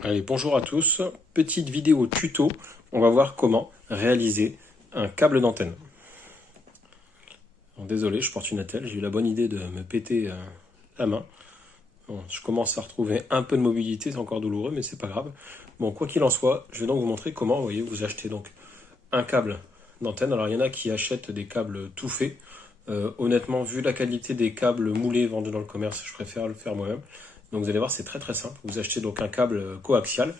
Allez, bonjour à tous. Petite vidéo tuto. On va voir comment réaliser un câble d'antenne. Désolé, je porte une attelle. J'ai eu la bonne idée de me péter la main. Bon, je commence à retrouver un peu de mobilité. C'est encore douloureux, mais c'est pas grave. Bon, quoi qu'il en soit, je vais donc vous montrer comment, vous voyez, vous achetez donc un câble d'antenne. Alors, il y en a qui achètent des câbles tout faits. Honnêtement, vu la qualité des câbles moulés vendus dans le commerce, je préfère le faire moi-même. Donc, vous allez voir, c'est très très simple. Vous achetez donc un câble coaxial.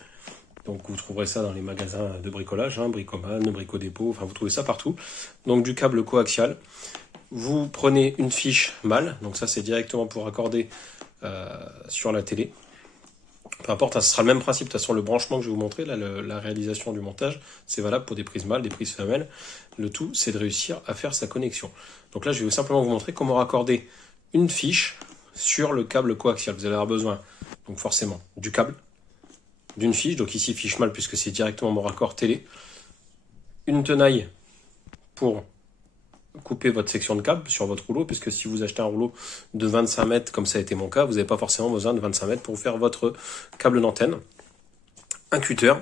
Donc vous trouverez ça dans les magasins de bricolage, Bricoman, Brico-Dépôt, enfin vous trouvez ça partout. Donc du câble coaxial. Vous prenez une fiche mâle, donc ça c'est directement pour raccorder sur la télé. Peu importe, ce sera le même principe. De toute façon, le branchement que je vais vous montrer, là, la réalisation du montage, c'est valable pour des prises mâles, des prises femelles. Le tout, c'est de réussir à faire sa connexion. Donc là, je vais simplement vous montrer comment raccorder une fiche sur le câble coaxial. Vous allez avoir besoin, donc forcément, du câble, d'une fiche, donc ici fiche mâle puisque c'est directement mon raccord télé, une tenaille pour couper votre section de câble sur votre rouleau, puisque si vous achetez un rouleau de 25 mètres, comme ça a été mon cas, vous n'avez pas forcément besoin de 25 mètres pour faire votre câble d'antenne, un cutter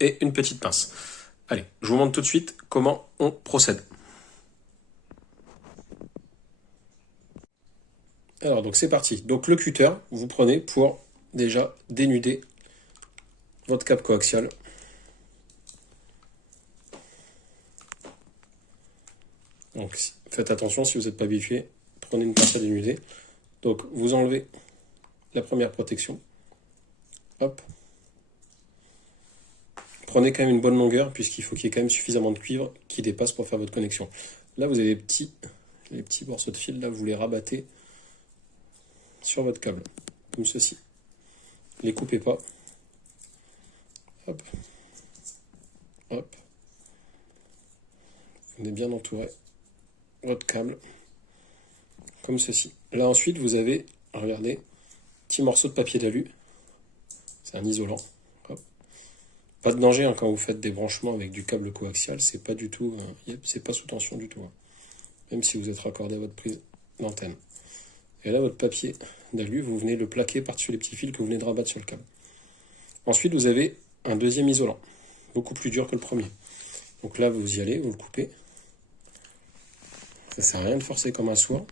et une petite pince. Allez, je vous montre tout de suite comment on procède. Alors, donc c'est parti. Donc le cutter, vous prenez pour déjà dénuder votre câble coaxial. Donc faites attention, si vous n'êtes pas habitué, prenez une pince à dénuder. Donc vous enlevez la première protection. Hop. Prenez quand même une bonne longueur, puisqu'il faut qu'il y ait quand même suffisamment de cuivre qui dépasse pour faire votre connexion. Là, vous avez les petits morceaux de fil, là, vous les rabattez sur votre câble, comme ceci. Ne les coupez pas. Hop. Hop. Vous venez bien entourer votre câble, comme ceci. Là, ensuite, vous avez, regardez, petit morceau de papier d'alu. C'est un isolant. Hop. Pas de danger quand vous faites des branchements avec du câble coaxial, c'est pas du tout, c'est pas sous tension du tout. Même si vous êtes raccordé à votre prise d'antenne. Et là, votre papier d'alu, vous venez le plaquer par-dessus les petits fils que vous venez de rabattre sur le câble. Ensuite, vous avez un deuxième isolant, beaucoup plus dur que le premier. Donc là, vous y allez, vous le coupez. Ça sert à rien de forcer comme un soin.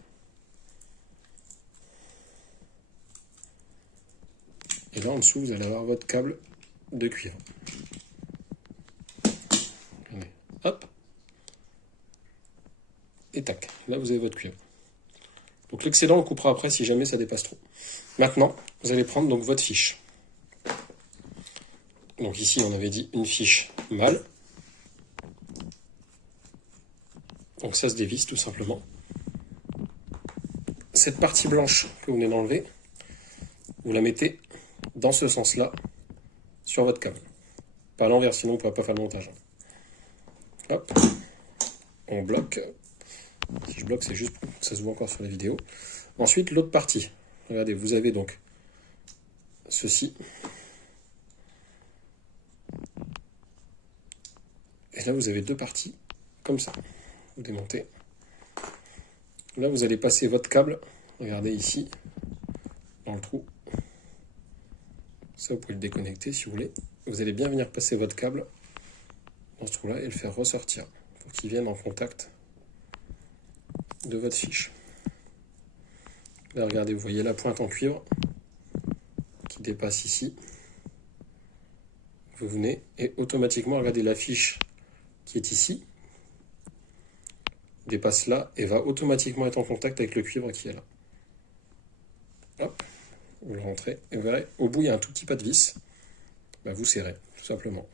Et là, en dessous, vous allez avoir votre câble de cuivre. Allez, hop. Et tac, là, vous avez votre cuivre. Donc l'excédent, on coupera après si jamais ça dépasse trop. Maintenant, vous allez prendre donc votre fiche. Donc ici, on avait dit une fiche mâle. Donc ça se dévisse tout simplement. Cette partie blanche que vous venez d'enlever, vous la mettez dans ce sens-là sur votre câble. Pas à l'envers, sinon on ne pourra pas faire le montage. Hop, on bloque. Si je bloque, c'est juste pour que ça se voit encore sur la vidéo. Ensuite, l'autre partie. Regardez, vous avez donc ceci. Et là, vous avez deux parties, comme ça. Vous démontez. Là, vous allez passer votre câble, regardez ici, dans le trou. Ça, vous pouvez le déconnecter si vous voulez. Vous allez bien venir passer votre câble dans ce trou-là et le faire ressortir pour qu'il vienne en contact de votre fiche. Là, regardez, vous voyez la pointe en cuivre qui dépasse ici. Vous venez et automatiquement, regardez la fiche qui est ici, dépasse là et va automatiquement être en contact avec le cuivre qui est là. Hop, vous le rentrez et vous verrez, au bout il y a un tout petit pas de vis. Bah, vous serrez, tout simplement.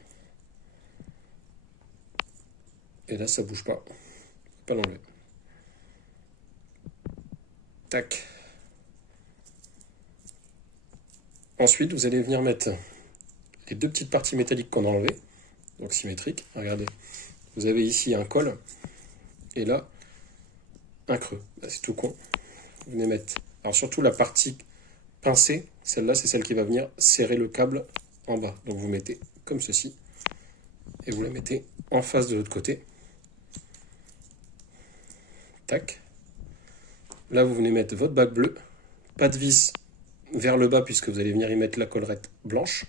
Et là, ça bouge pas. Pas l'enlever. Tac. Ensuite, vous allez venir mettre les deux petites parties métalliques qu'on a enlevées, donc symétriques. Regardez, vous avez ici un col et là un creux. Là, c'est tout con. Vous venez mettre, alors surtout la partie pincée, celle-là, c'est celle qui va venir serrer le câble en bas. Donc vous mettez comme ceci et vous la mettez en face de l'autre côté. Tac. Là, vous venez mettre votre bague bleue, pas de vis vers le bas puisque vous allez venir y mettre la collerette blanche.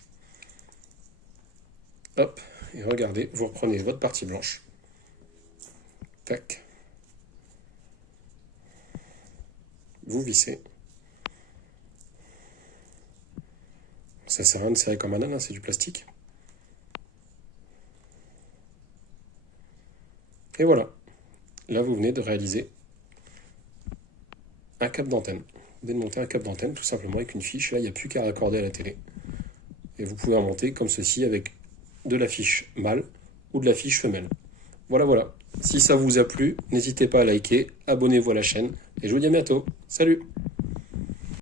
Hop, et regardez, vous reprenez votre partie blanche. Tac. Vous vissez. Ça sert à rien de serrer comme un âne, c'est du plastique. Et voilà. Là, vous venez de réaliser un câble d'antenne. Vous venez de monter un câble d'antenne tout simplement avec une fiche. Là, il n'y a plus qu'à raccorder à la télé. Et vous pouvez en monter comme ceci avec de la fiche mâle ou de la fiche femelle. Voilà, voilà. Si ça vous a plu, n'hésitez pas à liker, abonnez-vous à la chaîne et je vous dis à bientôt. Salut!